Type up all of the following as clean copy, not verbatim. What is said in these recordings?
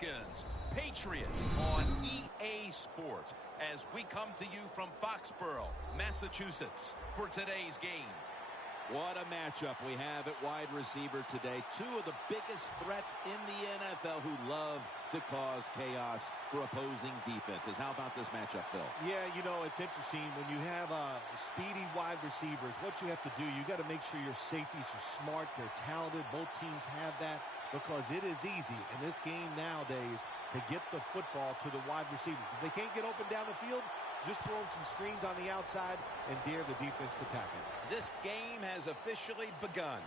Falcons, Patriots on EA Sports as we come to you from Foxborough, Massachusetts for today's game. What a matchup we have at wide receiver today. Two of the biggest threats in the NFL who love to cause chaos for opposing defenses. How about this matchup, Phil? Yeah, you know, it's interesting. When you have speedy wide receivers, what you have to do, you got to make sure your safeties are smart, they're talented. Both teams have that because it is easy in this game nowadays to get the football to the wide receivers. If they can't get open down the field, just throw them some screens on the outside and dare the defense to tackle. This game has officially begun.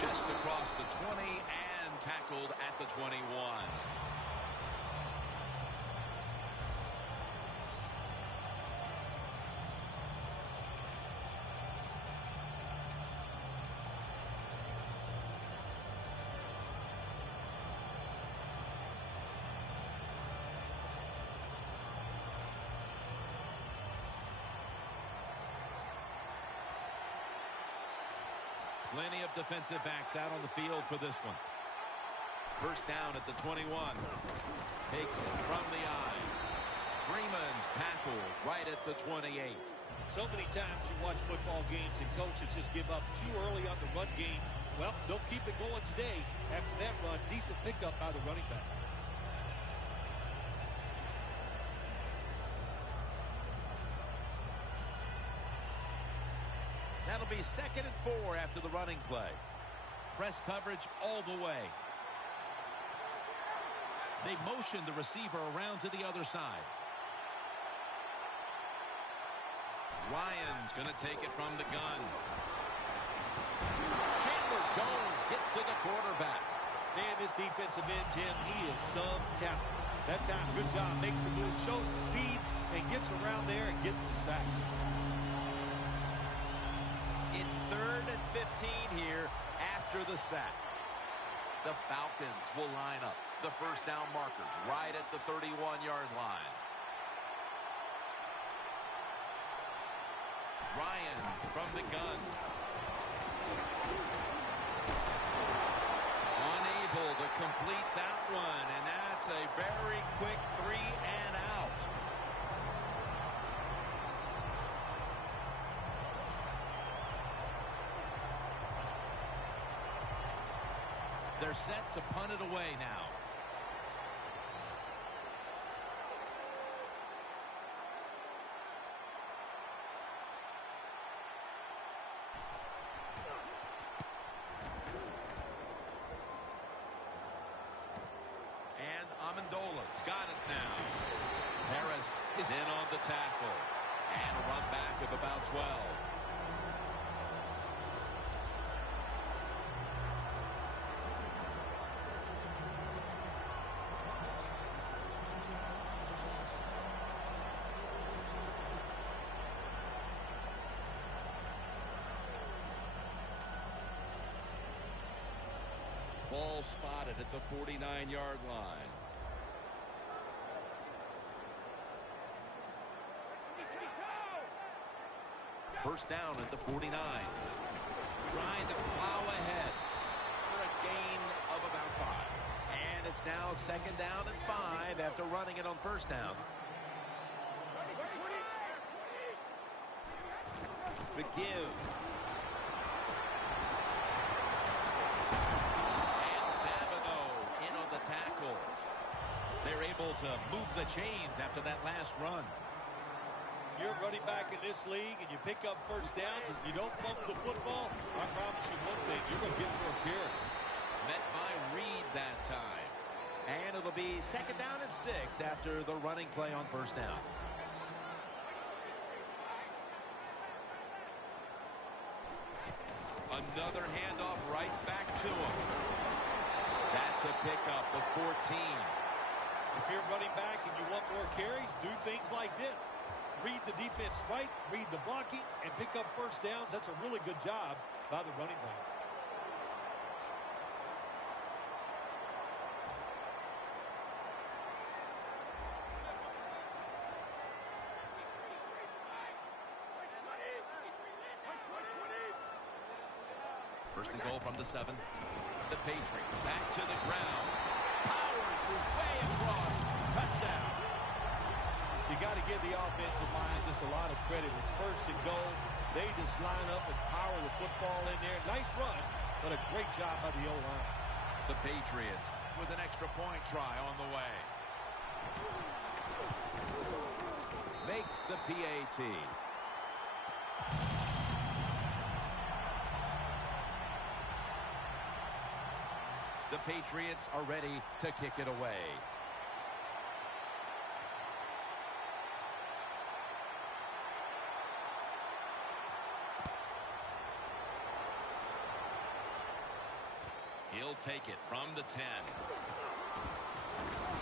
Just across the 20 and tackled at the 21. Plenty of defensive backs out on the field for this one. First down at the 21. Takes it from the eye. Freeman's tackle right at the 28. So many times you watch football games and coaches just give up too early on the run game. Well, they'll keep it going today. After that run, decent pickup by the running back. That'll be 2nd and 4 after the running play. Press coverage all the way. They motion the receiver around to the other side. Ryan's going to take it from the gun. Chandler Jones gets to the quarterback. Man, this defensive end, Jim, he is some talent. That time, good job. Makes the move, shows the speed, and gets around there and gets the sack. It's 3rd and 15 here after the sack. The Falcons will line up. The first down markers right at the 31-yard line. Ryan from the gun. Unable to complete that one, and that's a very quick 3 and out. They're set to punt it away now. And Amendola's got it now. Harris is in on the tackle. And a run back of about 12. Ball spotted at the 49-yard line. First down at the 49. Trying to plow ahead for a gain of about 5. And it's now 2nd down and 5 after running it on first down. The give. Tackle. They're able to move the chains after that last run. You're running back in this league and you pick up first downs and you don't fumble the football, I promise you one thing, you're going to get more carries. Met by Reed that time. And it'll be 2nd down and 6 after the running play on first down. Another handoff right back to him. That's a pickup of 14. If you're running back and you want more carries, do things like this. Read the defense right, read the blocking, and pick up first downs. That's a really good job by the running back. First and goal from the 7. The Patriots back to the ground. Powers his way across. Touchdown. You got to give the offensive line just a lot of credit. It's first and goal. They just line up and power the football in there. Nice run, but a great job by the O-line. The Patriots with an extra point try on the way. Makes the PAT. The Patriots are ready to kick it away. He'll take it from the 10.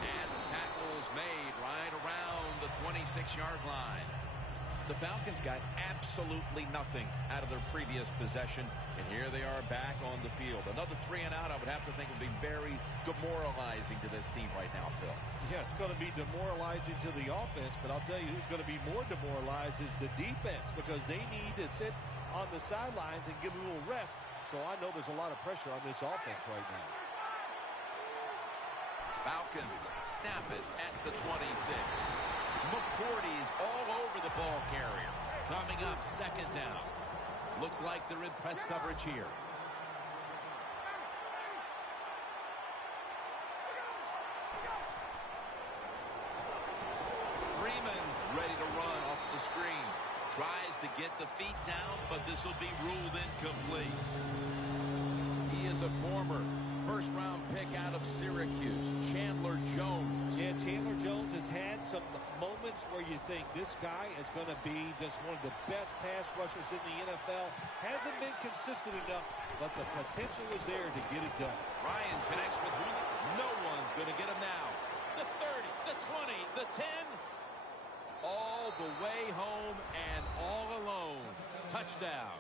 And the tackle's made right around the 26-yard line. The Falcons got absolutely nothing out of their previous possession, and here they are back on the field. Another 3 and out, I would have to think, would be very demoralizing to this team right now, Phil. Yeah, it's going to be demoralizing to the offense, but I'll tell you who's going to be more demoralized is the defense, because they need to sit on the sidelines and give a little rest. So I know there's a lot of pressure on this offense right now. Falcons snap it at the 26. McCourty's all over the ball carrier. Coming up, second down. Looks like they're in press coverage here. Freeman's ready to run off the screen. Tries to get the feet down, but this will be ruled incomplete. He is a former first-round pick out of Syracuse, Chandler Jones. Yeah, Chandler Jones has had some moments where you think this guy is going to be just one of the best pass rushers in the NFL. Hasn't been consistent enough, but the potential is there to get it done. Ryan connects with Hula. No one's going to get him now. The 30, the 20, the 10. All the way home and all alone. Touchdown.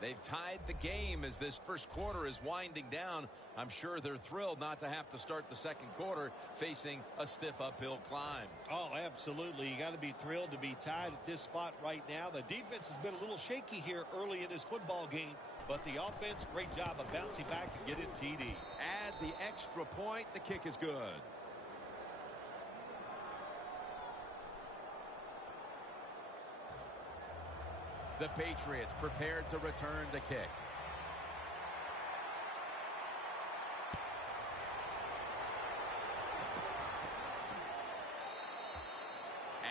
They've tied the game as this first quarter is winding down. I'm sure they're thrilled not to have to start the second quarter facing a stiff uphill climb. Oh, absolutely. You got to be thrilled to be tied at this spot right now. The defense has been a little shaky here early in this football game, but the offense, great job of bouncing back and getting TD. Add the extra point. The kick is good. The Patriots prepared to return the kick.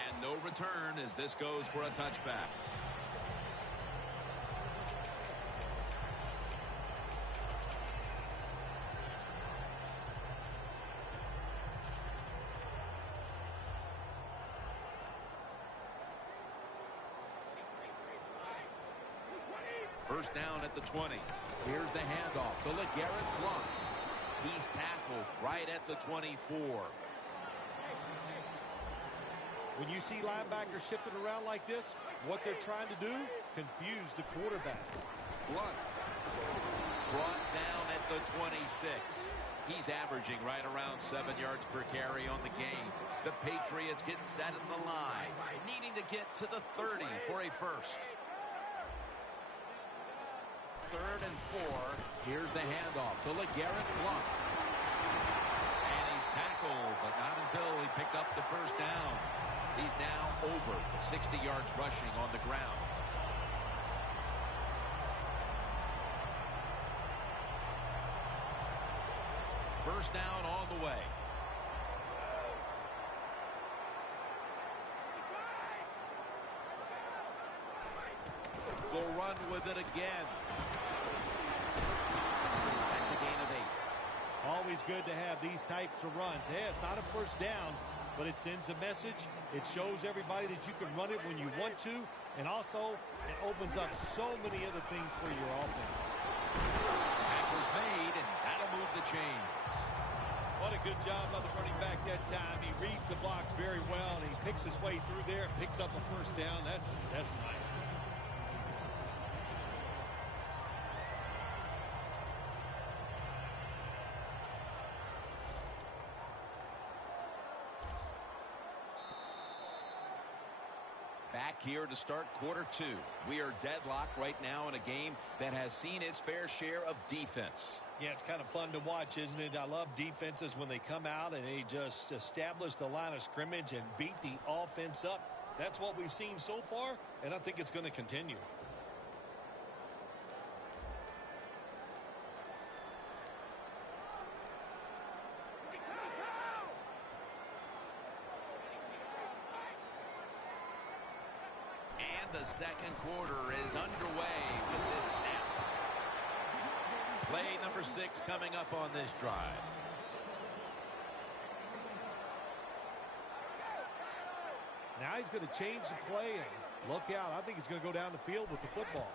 And no return as this goes for a touchback. First down at the 20. Here's the handoff to LeGarrette Blount. He's tackled right at the 24. When you see linebackers shifting around like this, what they're trying to do, confuse the quarterback. Blount brought down at the 26. He's averaging right around 7 yards per carry on the game. The Patriots get set in the line, needing to get to the 30 for a first. 3rd and 4. Here's the handoff to LeGarrette Blount. And he's tackled, but not until he picked up the first down. He's now over 60 yards rushing on the ground. First down on the way. Will run with it again. That's a gain of 8. Always good to have these types of runs. Hey, it's not a first down, but it sends a message. It shows everybody that you can run it when you want to, and also it opens up so many other things for your offense. Tackle's made, and that'll move the chains. What a good job by the running back that time. He reads the blocks very well, and he picks his way through there and picks up a first down. That's nice. Back here to start quarter two. We are deadlocked right now in a game that has seen its fair share of defense. Yeah, it's kind of fun to watch, isn't it? I love defenses when they come out and they just establish the line of scrimmage and beat the offense up. That's what we've seen so far, and I think it's going to continue. The second quarter is underway with this snap. Play number 6 coming up on this drive. Now he's going to change the play, and look out. I think he's going to go down the field with the football.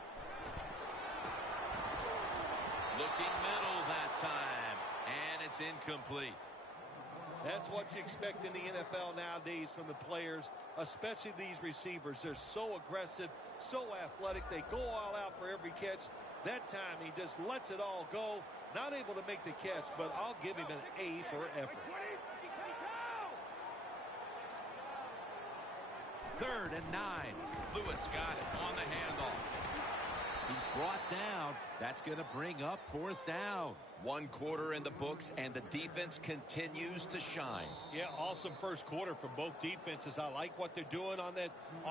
Looking middle that time, and it's incomplete. That's what you expect in the NFL nowadays from the players, especially these receivers. They're so aggressive, so athletic. They go all out for every catch. That time, he just lets it all go. Not able to make the catch, but I'll give him an A for effort. 3rd and 9. Lewis got it on the handoff. He's brought down. That's going to bring up 4th down. 1 quarter in the books, and the defense continues to shine. Yeah, awesome first quarter from both defenses. I like what they're doing on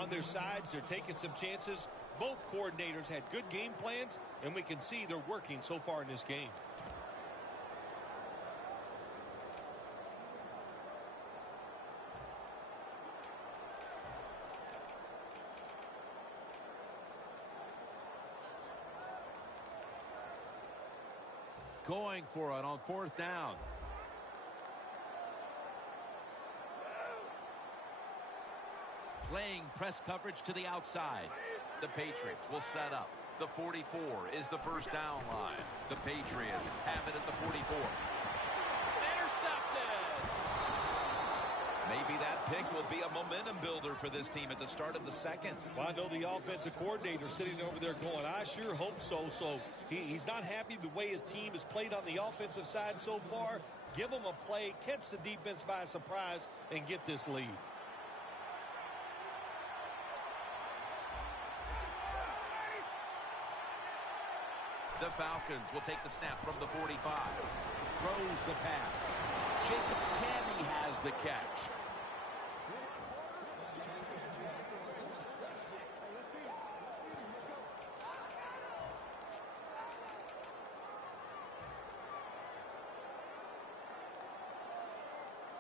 their sides. They're taking some chances. Both coordinators had good game plans, and we can see they're working so far in this game. Going for it on 4th down. Playing press coverage to the outside. The Patriots will set up. The 44 is the first down line. The Patriots have it at the 44. Intercepted! Maybe that pick will be a momentum builder for this team at the start of the second. Well, I know the offensive coordinator sitting over there going, I sure hope so. So he's not happy the way his team has played on the offensive side so far. Give him a play, catch the defense by surprise, and get this lead. The Falcons will take the snap from the 45. Throws the pass. Jacob Tammy has the catch.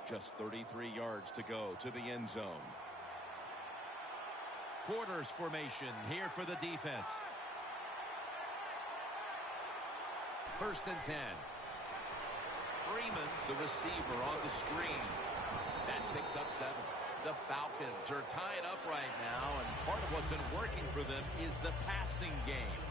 Just 33 yards to go to the end zone. Quarters formation here for the defense. 1st and 10. Freeman's the receiver on the screen. That picks up 7. The Falcons are tied up right now, and part of what's been working for them is the passing game.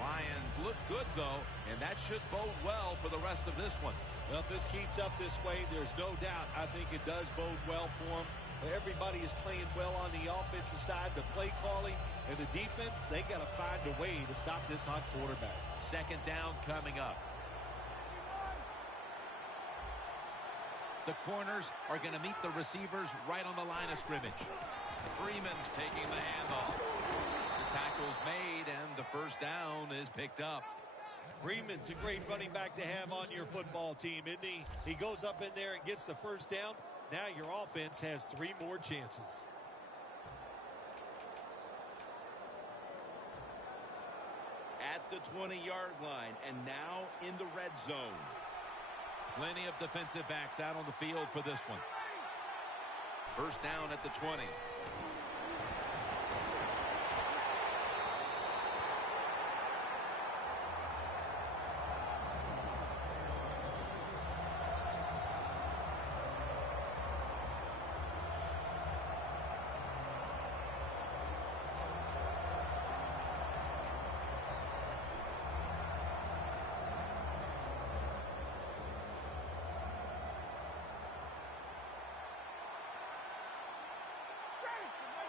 Lions look good, though, and that should bode well for the rest of this one. Well, if this keeps up this way, there's no doubt I think it does bode well for them. Everybody is playing well on the offensive side. The play calling and the defense, they got to find a way to stop this hot quarterback. 2nd down coming up. The corners are going to meet the receivers right on the line of scrimmage. Freeman's taking the handoff. The tackle's made, and the first down is picked up. Freeman's a great running back to have on your football team, isn't he? He goes up in there and gets the first down. Now your offense has 3 more chances. At the 20-yard line, and now in the red zone. Plenty of defensive backs out on the field for this one. First down at the 20.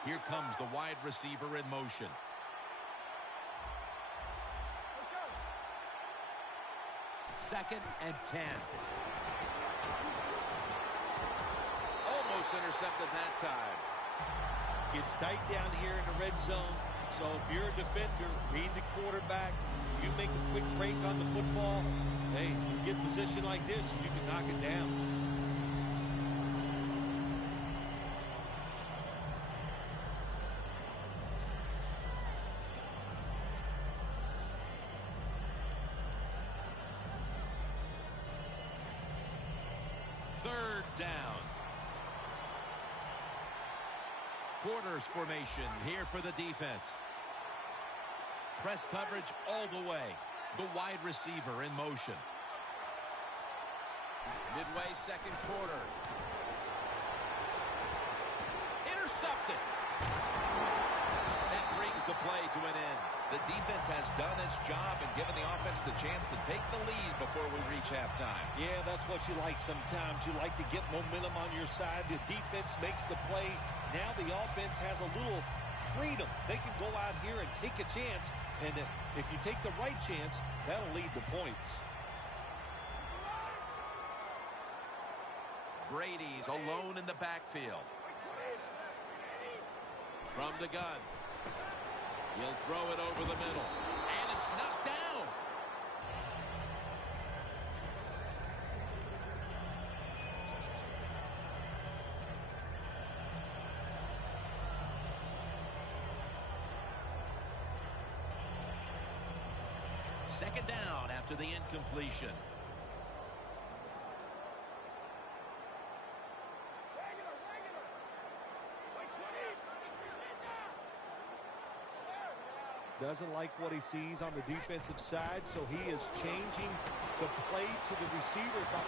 Here comes the wide receiver in motion. Second and 10. Almost intercepted that time. Gets tight down here in the red zone. So if you're a defender, read the quarterback, you make a quick break on the football, hey, you get in position like this, you can knock it down. Third down. Quarters formation here for the defense. Press coverage all the way. The wide receiver in motion. Midway second quarter. Intercepted. That brings the play to an end. The defense has done its job and given the offense the chance to take the lead before we reach halftime. Yeah, that's what you like sometimes. You like to get momentum on your side. The defense makes the play. Now the offense has a little freedom. They can go out here and take a chance. And if you take the right chance, that'll lead to points. Brady's alone in the backfield. From the gun. He'll throw it over the middle. And it's knocked down. Second down after the incompletion. Doesn't like what he sees on the defensive side, so he is changing the play to the receivers. And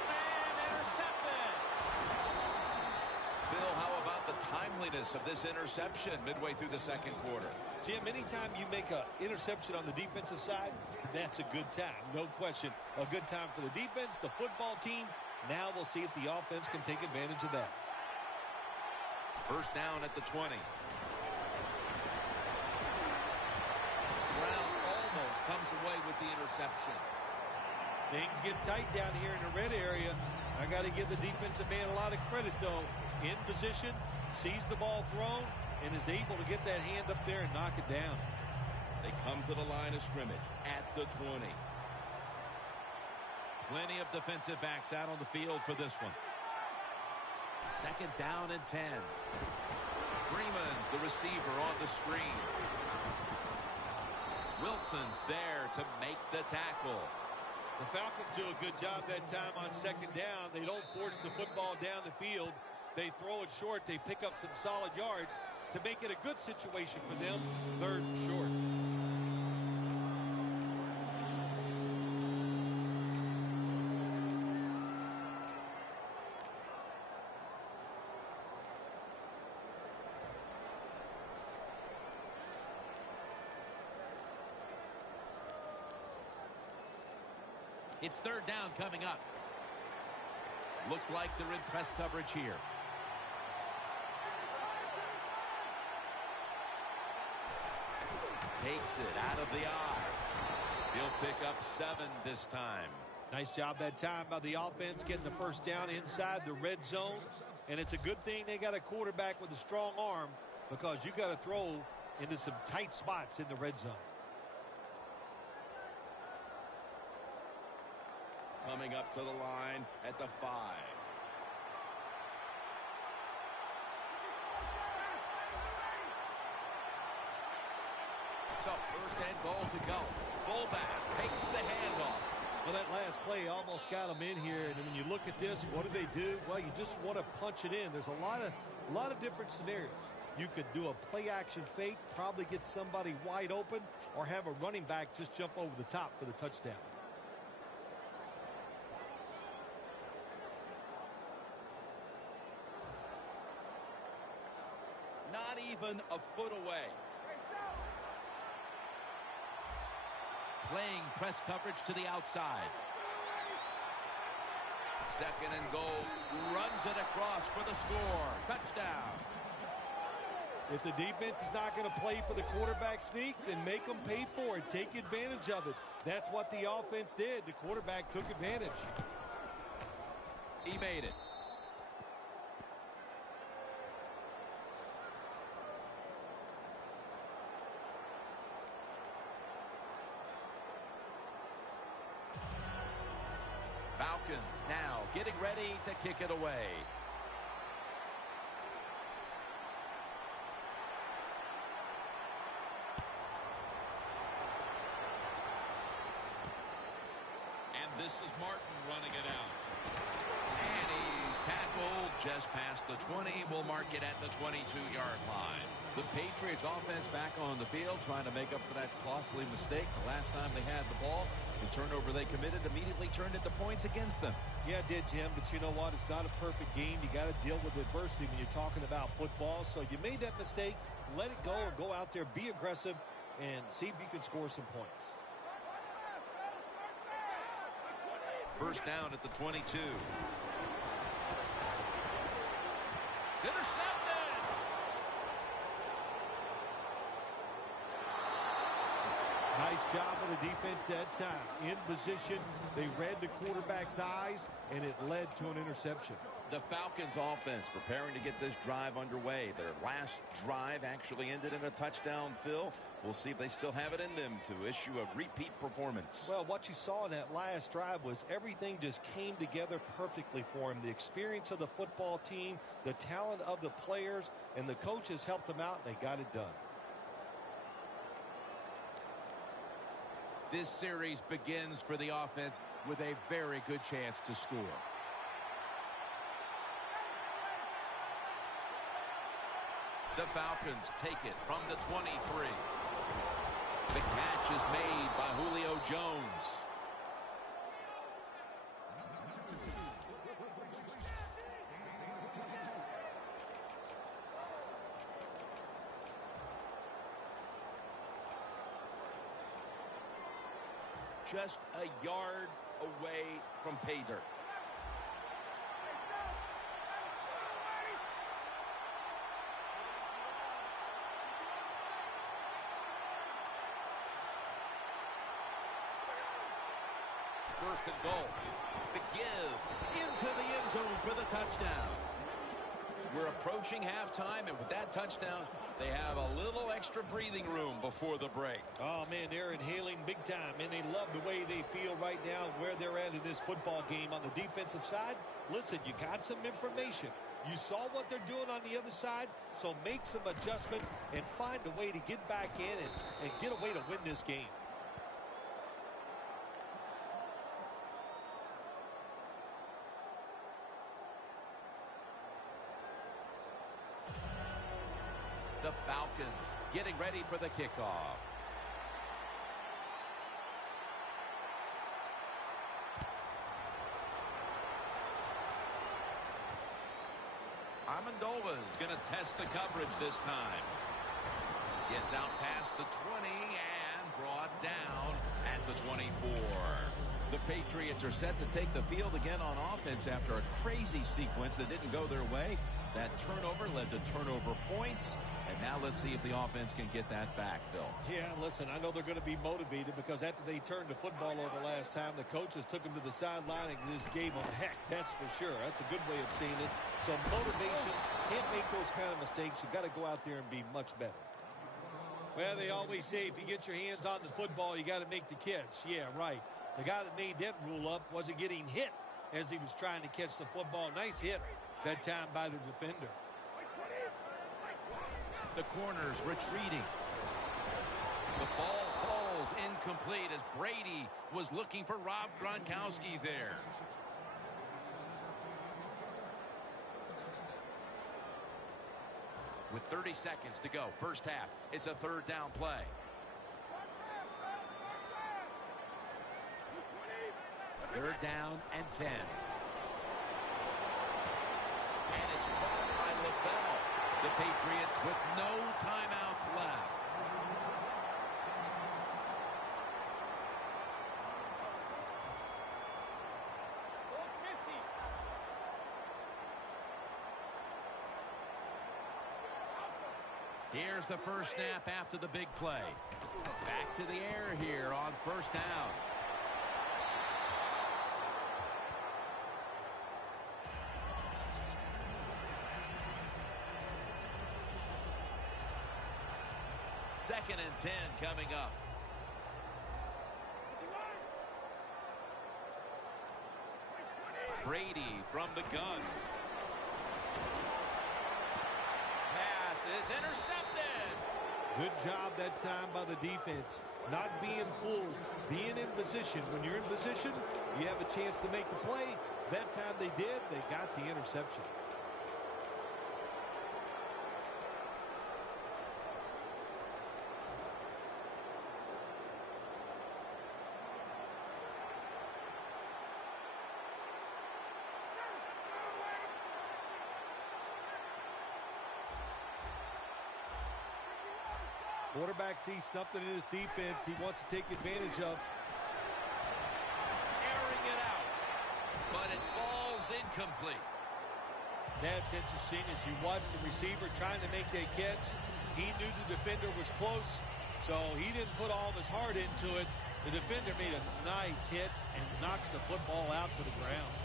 intercepted. Phil, how about the timeliness of this interception midway through the second quarter? Jim, anytime you make an interception on the defensive side, that's a good time. No question. A good time for the defense, the football team. Now we'll see if the offense can take advantage of that. First down at the 20. Brown almost comes away with the interception. Things get tight down here in the red area. I got to give the defensive man a lot of credit, though. In position, sees the ball thrown, and is able to get that hand up there and knock it down. They come to the line of scrimmage at the 20. Plenty of defensive backs out on the field for this one. Second down and 10. Freeman's the receiver on the screen. Wilson's there to make the tackle. The Falcons do a good job that time on second down. They don't force the football down the field. They throw it short. They pick up some solid yards to make it a good situation for them. Third and short. It's third down coming up. Looks like they're in press coverage here. Takes it out of the eye. He'll pick up 7 this time. Nice job that time by the offense getting the first down inside the red zone. And it's a good thing they got a quarterback with a strong arm, because you got to throw into some tight spots in the red zone. Coming up to the line at the 5. So first and goal to go. Fullback takes the handoff. Well, that last play almost got them in here. And when you look at this, what do? Well, you just want to punch it in. There's a lot of different scenarios. You could do a play action fake, probably get somebody wide open, or have a running back just jump over the top for the touchdown. Not even a foot away. Playing press coverage to the outside. Second and goal. Runs it across for the score. Touchdown. If the defense is not going to play for the quarterback sneak, then make them pay for it. Take advantage of it. That's what the offense did. The quarterback took advantage. He made it. Falcons now getting ready to kick it away. And this is Martin running it out. And he's tackled just past the 20. We'll mark it at the 22-yard line. The Patriots offense back on the field trying to make up for that costly mistake. The last time they had the ball, the turnover they committed immediately turned into points against them. Yeah, it did, Jim, but you know what? It's not a perfect game. You got to deal with adversity when you're talking about football. So you made that mistake, let it go, and go out there, be aggressive, and see if you can score some points. First down at the 22. It's intercepted. Nice job of the defense that time. In position, they read the quarterback's eyes, and it led to an interception. The Falcons offense preparing to get this drive underway. Their last drive actually ended in a touchdown, Phil. We'll see if they still have it in them to issue a repeat performance. Well, what you saw in that last drive was everything just came together perfectly for him. The experience of the football team, the talent of the players, and the coaches helped them out, and they got it done. This series begins for the offense with a very good chance to score. The Falcons take it from the 23. The catch is made by Julio Jones. Just a yard away from pay dirt. First and goal. The give into the end zone for the touchdown. We're approaching halftime, and with that touchdown, they have a little extra breathing room before the break. Oh, man, they're inhaling big time, and they love the way they feel right now where they're at in this football game. On the defensive side, listen, you got some information. You saw what they're doing on the other side, so make some adjustments and find a way to get back in and get a way to win this game. The Falcons getting ready for the kickoff. Amendola is going to test the coverage this time. Gets out past the 20 and brought down at the 24. The Patriots are set to take the field again on offense after a crazy sequence that didn't go their way. That turnover led to turnover points. And now let's see if the offense can get that back, Phil. Yeah, listen, I know they're going to be motivated because after they turned the football over last time, the coaches took them to the sideline and just gave them heck. That's for sure. That's a good way of seeing it. So motivation, can't make those kind of mistakes. You've got to go out there and be much better. Well, they always say if you get your hands on the football, you got to make the catch. Yeah, right. The guy that made that rule up wasn't getting hit as he was trying to catch the football. Nice hit that time by the defender. The corner's retreating. The ball falls incomplete as Brady was looking for Rob Gronkowski there. With 30 seconds to go, first half, it's a third down play. Third down and 10. And it's caught by LaFell. The Patriots with no timeouts left. Here's the first snap after the big play. Back to the air here on first down. Second and 10 coming up. Brady from the gun. Pass is intercepted. Good job that time by the defense. Not being fooled, being in position. When you're in position, you have a chance to make the play. That time they did, they got the interception. Quarterback sees something in his defense he wants to take advantage of. Airing it out, but it falls incomplete. That's interesting as you watch the receiver trying to make that catch. He knew the defender was close, so he didn't put all of his heart into it. The defender made a nice hit and knocks the football out to the ground.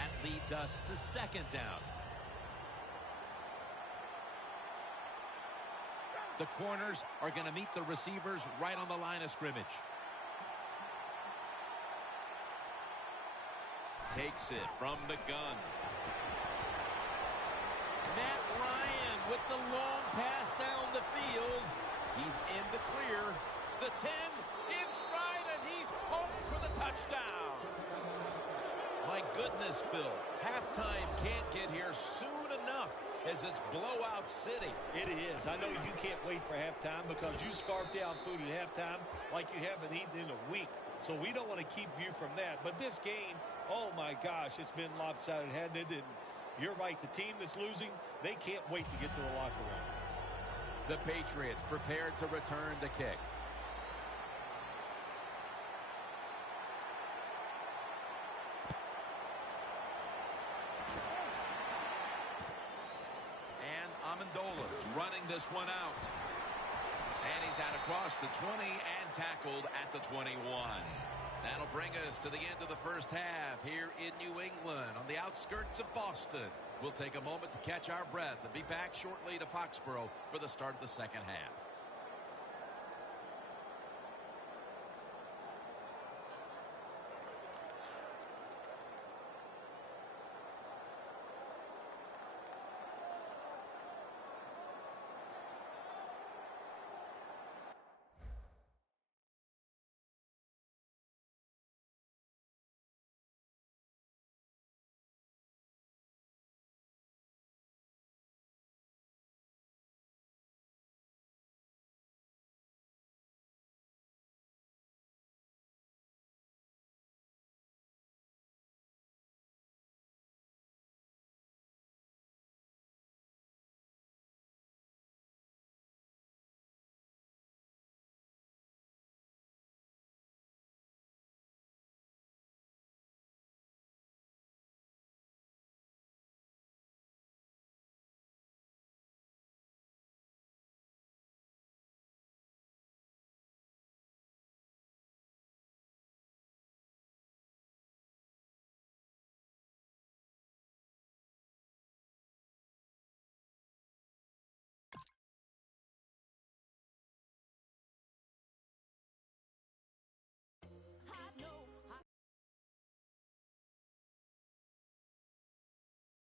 That leads us to second down. The corners are going to meet the receivers right on the line of scrimmage. Takes it from the gun. Matt Ryan with the long pass down the field. He's in the clear. The 10 in stride, and he's home for the touchdown. My goodness, Bill. Halftime can't get here soon enough as it's blowout city. It is. I know you can't wait for halftime because you scarf down food at halftime like you haven't eaten in a week. So we don't want to keep you from that. But this game, oh my gosh, it's been lopsided, hasn't it? And you're right. The team that's losing, they can't wait to get to the locker room. The Patriots prepared to return the kick. Amendola's running this one out. And he's out across the 20 and tackled at the 21. That'll bring us to the end of the first half here in New England on the outskirts of Boston. We'll take a moment to catch our breath and be back shortly to Foxborough for the start of the second half.